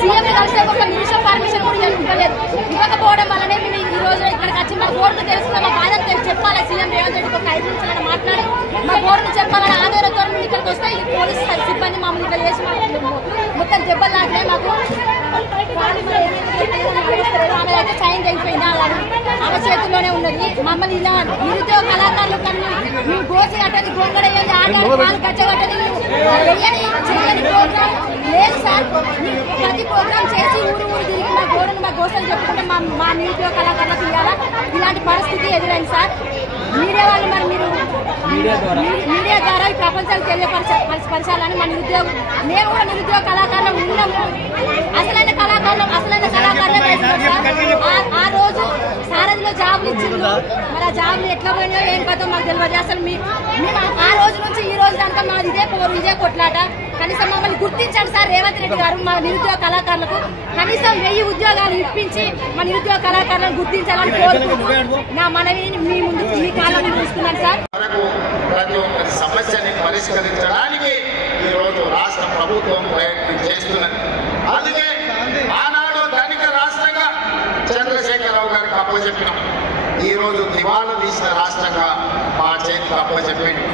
CM కలిస్తే ఒక నిమిషం పర్మిషన్ కూడా ఇవ్వలేదు. ఇవ్వకపోవడం వల్లనే మేము ఈ రోజు ఇక్కడికి వచ్చి మా బోర్డును తెలుసుకున్న మా బాధ చెప్పాలి. సీఎం రేవంత్ రెడ్డికి ఒక 5 నిమిషాలు మాట్లాడి మా బోర్డును చెప్పాలని ఆధారంతో మేము ఇక్కడికి వస్తే ఈ పోలీసు సిబ్బంది మమ్మల్ని ఇక్కడ చేసి మొత్తం దెబ్బలు లాగినాయి. మాకు ఆమె అయితే చైన్ అయిపోయింది, ఆమె చేతుల్లోనే ఉన్నది. మమ్మల్ని ఇలా నిరుద్యోగ కళాకారులు మేము గోసి కట్టది, గొంగడ వేయాలి, ఆటలు గచ్చగట్టది, చేయని ప్రోగ్రాం లేదు సార్. ప్రతి ప్రోగ్రాం చేసి ఊరు తిరిగి మా గోడను మా గోసలు చెప్పుకుంటే మా నిరుద్యోగ కళాకారులకు ఇలాంటి పరిస్థితి ఎదురైంది సార్. మీడియా వాళ్ళు మరి మీరు మీడియా ద్వారా ఈ ప్రపంచానికి తెలియపరచాలని మా నిరుద్యోగం మేము కూడా నిరుద్యోగ కళాకారులు ఉన్నాము. అసలైన కళాకారులు ఆ రోజు సారథిలో జాబులు ఇచ్చింది. మరి ఆ జాబులు ఎట్లా పోయినాయో ఏం కదో మాకు తెలియదు. అసలు మేము ఆ రోజు నుంచి ఈ రోజు దాకా మాది ఇదే పోరు, ఇదే కొట్లాట. కనీసం మమ్మల్ని గుర్తించండి సార్ రేవంత్ రెడ్డి గారు. మా నిరుద్యోగ కళాకారులకు కనీసం 1000 ఉద్యోగాలు ఇప్పించి మా నిరుద్యోగ కళాకారులను గుర్తించాలని కోరుకుంటూ నా మనవి మీ ముందు మీ కాలంలో చూస్తున్నాను సార్. ప్రతి ఒక్కరి సమస్యని పరిష్కరించడానికి ఈరోజు రాష్ట్ర ప్రభుత్వం ప్రయత్నం చేస్తున్నది. అందుకే ఆనాడు ధనిక రాష్ట్రంగా చంద్రశేఖరరావు గారికి అప్పచెప్పినాం. ఈరోజు దివాలా తీసిన రాష్ట్రంగా మా చేతికి అప్పచెప్పింది.